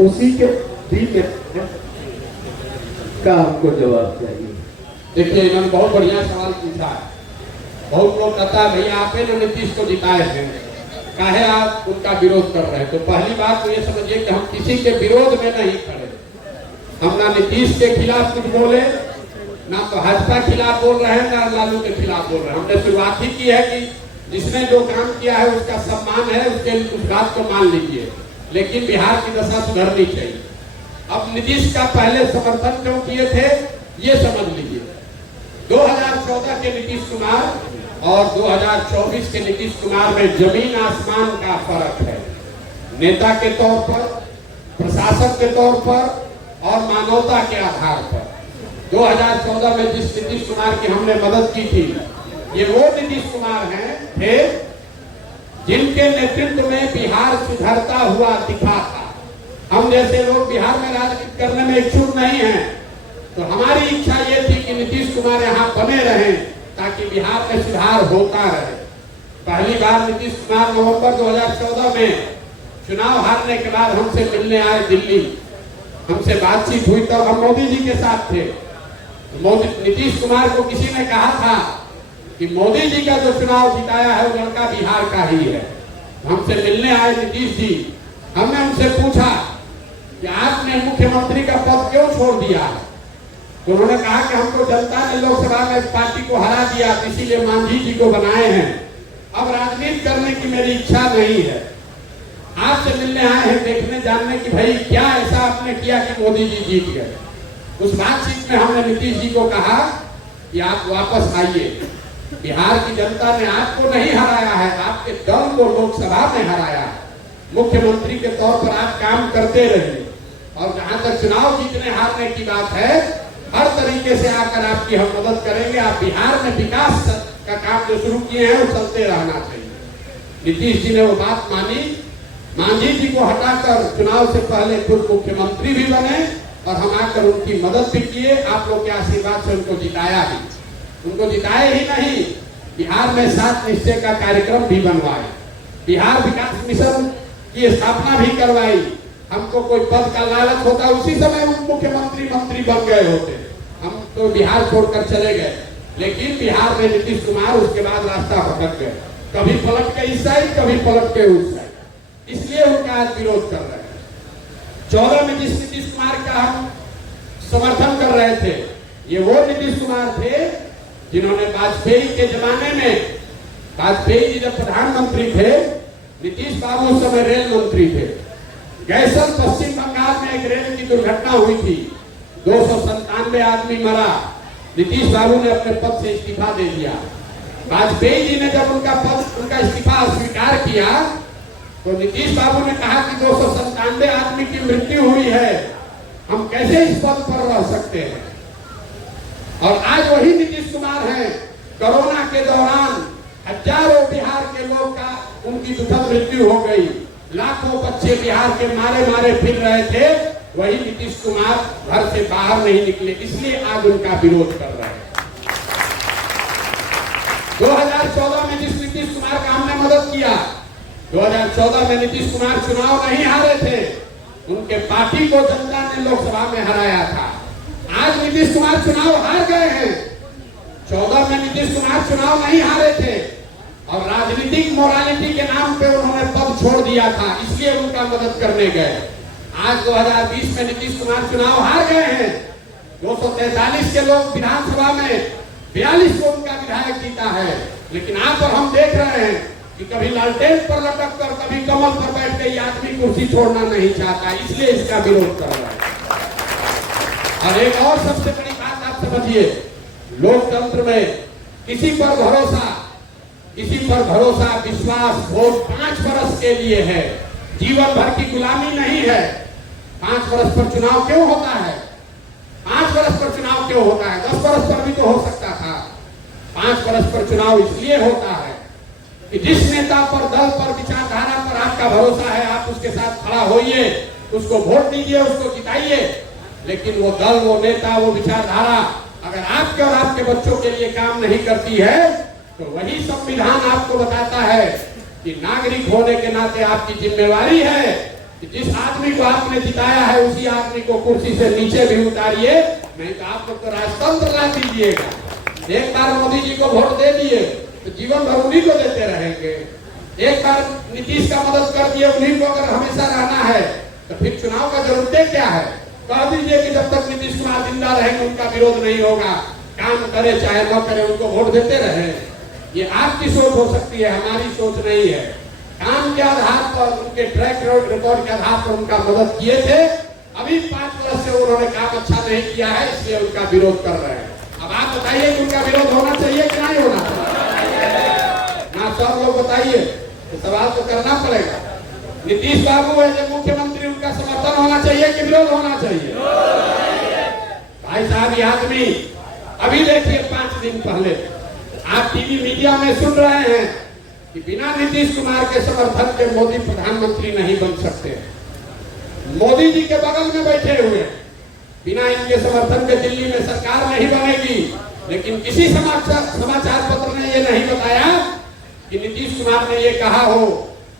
उसी के दिल का हमको जवाब चाहिए। देखिए, इन्होंने बहुत बढ़िया सवाल पूछा है। बहुत लोग कहता है भैया आपने जो नीतीश को जिताए हैं, काहे आप उनका विरोध कर रहे हैं। तो पहली बात तो ये समझिए कि हम किसी के विरोध में नहीं खड़े। हम ना नीतीश के खिलाफ कुछ बोले, ना तो भाजपा के खिलाफ बोल रहे हैं, ना लालू के खिलाफ बोल रहे हैं। हमने शुरुआत ही की है कि जिसने जो काम किया है उसका सम्मान है, उसके उस बात को मान लीजिए, लेकिन बिहार की दशा सुधरनी चाहिए। अब नीतीश का पहले समर्थन क्यों किए थे ये समझ लीजिए। 2014 के नीतीश कुमार और 2024 के नीतीश कुमार में जमीन आसमान का फर्क है। नेता के तौर पर, प्रशासक के तौर पर और मानवता के आधार पर। 2014 में जिस नीतीश कुमार की हमने मदद की थी, ये वो नीतीश कुमार हैं थे जिनके नेतृत्व में बिहार सुधरता हुआ दिखा था। हम जैसे लोग बिहार में राजनीति करने में इच्छुक नहीं हैं, तो हमारी इच्छा ये थी कि नीतीश कुमार यहाँ बने रहें ताकि बिहार में सुधार होता रहे। पहली बार नीतीश कुमार नवंबर 2014 में चुनाव हारने के बाद हमसे मिलने आए दिल्ली। हमसे बातचीत हुई तब हम मोदी जी के साथ थे। नीतीश कुमार को किसी ने कहा था कि मोदी जी का जो चुनाव जिताया है वो लड़का बिहार का ही है। हमसे मिलने आए नीतीश जी। हमने उनसे पूछा कि आपने मुख्यमंत्री का पद क्यों छोड़ दिया है। तो उन्होंने कहा कि हमको जनता ने लोकसभा में पार्टी को हरा दिया, इसीलिए मांझी जी को बनाए हैं। अब राजनीति करने की मेरी इच्छा नहीं है। आपसे मिलने आए हैं देखने जानने की भाई क्या ऐसा आपने किया कि मोदी जी जीत गए। उस बातचीत में हमने नीतीश जी को कहा कि आप वापस आइए। बिहार की जनता ने आपको नहीं हराया है, आपके दल को लोकसभा में हराया है। मुख्यमंत्री के तौर पर आप काम करते रहिए और जहां तक चुनाव जीतने हारने की बात है, हर तरीके से आकर आपकी हम मदद करेंगे। आप बिहार में विकास का काम जो शुरू किए हैं वो चलते रहना चाहिए। नीतीश जी ने वो बात मानी। मांझी जी को हटाकर चुनाव से पहले खुद मुख्यमंत्री भी बने और हम आकर उनकी मदद भी किए। आप लोग के आशीर्वाद से उनको जिताया ही। उनको जिताए ही नहीं, बिहार में 7 निश्चय का कार्यक्रम भी बनवाए, बिहार विकास मिशन की स्थापना भी करवाई। हमको कोई पद का लालच होता उसी समय मुख्यमंत्री मंत्री बन गए होते, हम तो बिहार छोड़कर चले गए। लेकिन बिहार में नीतीश कुमार उसके बाद रास्ता भटक गए, कभी पलट के इस साइड, कभी पलट के उस साइड। इसलिए उनका आज विरोध कर रहे हैं। 14 में जिस नीतीश कुमार का हम समर्थन कर रहे थे, ये वो नीतीश कुमार थे जिन्होंने वाजपेयी के जमाने में, वाजपेयी जी जब प्रधानमंत्री थे, नीतीश बाबू उस समय रेल मंत्री थे। गैसल पश्चिम बंगाल में एक रेल की दुर्घटना हुई थी, 297 आदमी मरा। नीतीश बाबू ने अपने पद से इस्तीफा दे दिया। वाजपेयी जी ने जब उनका इस्तीफा स्वीकार किया तो नीतीश बाबू ने कहा कि 297 आदमी की मृत्यु हुई है, हम कैसे इस पद पर रह सकते हैं। और आज वही नीतीश कुमार हैं। कोरोना के दौरान हजारों बिहार के लोग का उनकी दुखद मृत्यु हो गई, लाखों बच्चे बिहार के मारे मारे फिर रहे थे। वही नीतीश कुमार घर से बाहर नहीं निकले, इसलिए आज उनका विरोध कर रहे हैं। 2014 में जिस नीतीश कुमार का हमने मदद किया, 2014 में नीतीश कुमार चुनाव नहीं हारे थे, उनके पार्टी को जनता ने लोकसभा में हराया था। आज नीतीश कुमार चुनाव हार गए हैं। 14 में नीतीश कुमार चुनाव नहीं हारे थे और राजनीतिक मोरालिटी के नाम पे उन्होंने पद छोड़ दिया था, इसलिए उनका मदद करने गए। आज 2020 में नीतीश कुमार चुनाव हार गए हैं। 243 के लोग विधानसभा में, 42 को उनका विधायक जीता है। लेकिन आप और हम देख रहे हैं कि कभी लालटेन पर लटक कर, कभी कमल पर बैठ के ये आदमी कुर्सी छोड़ना नहीं चाहता, इसलिए इसका विरोध कर रहा है। और एक और सबसे बड़ी बात आप समझिए, लोकतंत्र में किसी पर भरोसा, विश्वास, वोट 5 वर्ष के लिए है, जीवन भर की गुलामी नहीं है। 5 वर्ष पर चुनाव क्यों होता है? 5 वर्ष पर चुनाव क्यों होता है? 10 वर्ष पर भी तो हो सकता था। 5 वर्ष पर चुनाव इसलिए होता है कि जिस नेता पर, दल पर, विचारधारा पर आपका भरोसा है, आप उसके साथ खड़ा होइए, उसको वोट दीजिए, उसको जिताइए। लेकिन वो दल, वो नेता, वो विचारधारा अगर आपके और आपके बच्चों के लिए काम नहीं करती है, तो वही संविधान आपको बताता है कि नागरिक होने के नाते आपकी जिम्मेवारी है कि जिस आदमी को आपने जिताया है उसी आदमी को कुर्सी से नीचे भी उतारिए, नहीं तो आप लोग तो राजतंत्र ला दीजिएगा। एक बार मोदी जी को वोट दे दिए तो जीवन भर उन्हीं को देते रहेंगे। एक बार नीतीश का मदद कर दिए, उन्हीं को अगर हमेशा रहना है तो फिर चुनाव का जरूरत क्या है? कह दीजिए कि जब तक नीतीश कुमार जिंदा रहेंगे उनका विरोध नहीं होगा, काम करे चाहे न करे उनको वोट देते रहे। ये आपकी सोच हो सकती है, हमारी सोच नहीं है। काम के आधार पर, उनके ट्रैक रिकॉर्ड के आधार पर उनका मदद किए थे। अभी 5 वर्ष से उन्होंने काम अच्छा नहीं किया है, इसलिए उनका विरोध कर रहे हैं। अब आप बताइए कि उनका विरोध होना चाहिए कि नहीं होना चाहिए? ना सब लोग बताइए, तो सवाल तो करना पड़ेगा। नीतीश बाबू है जब मुख्यमंत्री, उनका समर्थन होना चाहिए कि विरोध होना चाहिए? भाई साहब, ये आदमी अभी देखिए 5 दिन पहले आप टीवी मीडिया में सुन रहे हैं कि बिना नीतीश कुमार के समर्थन के मोदी प्रधानमंत्री नहीं बन सकते। मोदी जी के बगल में बैठे हुए, बिना इनके समर्थन के दिल्ली में सरकार नहीं बनेगी। लेकिन किसी समाचार पत्र ने ये नहीं बताया कि नीतीश कुमार ने ये कहा हो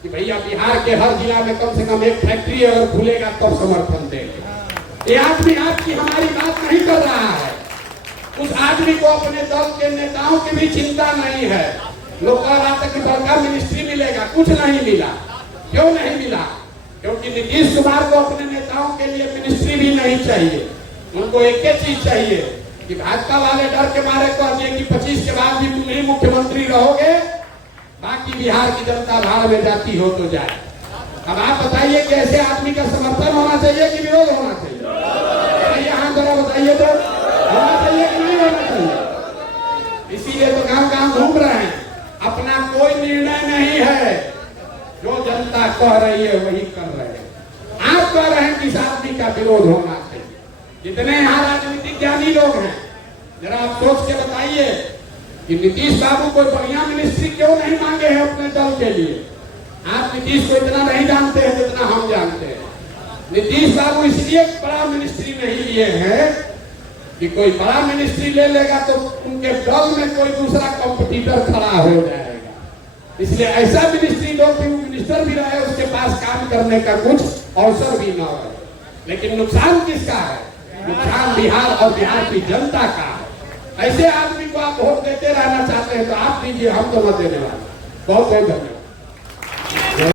कि भैया बिहार के हर जिला में कम से कम एक फैक्ट्री अगर खुलेगा तब समर्थन देंगे। ये आदमी आपकी हमारी बात नहीं कर रहा है। उस आदमी को अपने दल के नेताओं की भी चिंता नहीं है। लोग कह रहा था कि बड़का मिनिस्ट्री मिलेगा, कुछ नहीं मिला। क्यों नहीं मिला? क्योंकि नीतीश कुमार को अपने नेताओं के लिए मिनिस्ट्री भी नहीं चाहिए। उनको एक ही चीज चाहिए कि भाजपा वाले डर के मारे कह दिए कि 25 के बाद भी तुम ही मुख्यमंत्री रहोगे, बाकी बिहार की जनता भाड़ में जाती हो तो जाए। अब आप बताइए कि ऐसे आदमी का समर्थन होना चाहिए कि विरोध होना चाहिए? यहाँ जरा बताइए तो, होना चाहिए कि नहीं होना चाहिए? इसीलिए तो गांव-गांव घूम रहे हैं। अपना कोई निर्णय नहीं है, जो जनता कह रही है वही कर रहे हैं। आप कह रहे हैं कि इस आदमी का विरोध होना चाहिए। जितने यहाँ राजनीतिक ज्ञानी लोग हैं, जरा आप सोच के बताइए कि नीतीश बाबू कोई बढ़िया मिनिस्ट्री क्यों नहीं मांगे हैं अपने दल के लिए? आप नीतीश को इतना नहीं जानते हैं जितना हम जानते हैं। नीतीश बाबू इसलिए बड़ा मिनिस्ट्री नहीं लिए हैं कि कोई बड़ा मिनिस्ट्री ले लेगा तो उनके दल में कोई दूसरा कंपटीटर खड़ा हो जाएगा। इसलिए ऐसा मिनिस्ट्री दो कि मिनिस्टर भी रहे, उसके पास काम करने का कुछ अवसर भी न रहे। लेकिन नुकसान किसका है? नुकसान बिहार और बिहार की जनता का है। ऐसे आदमी को आप वोट देते रहना चाहते हैं तो आप दीजिए, हम तो मत देने वाले। बहुत बहुत धन्यवाद।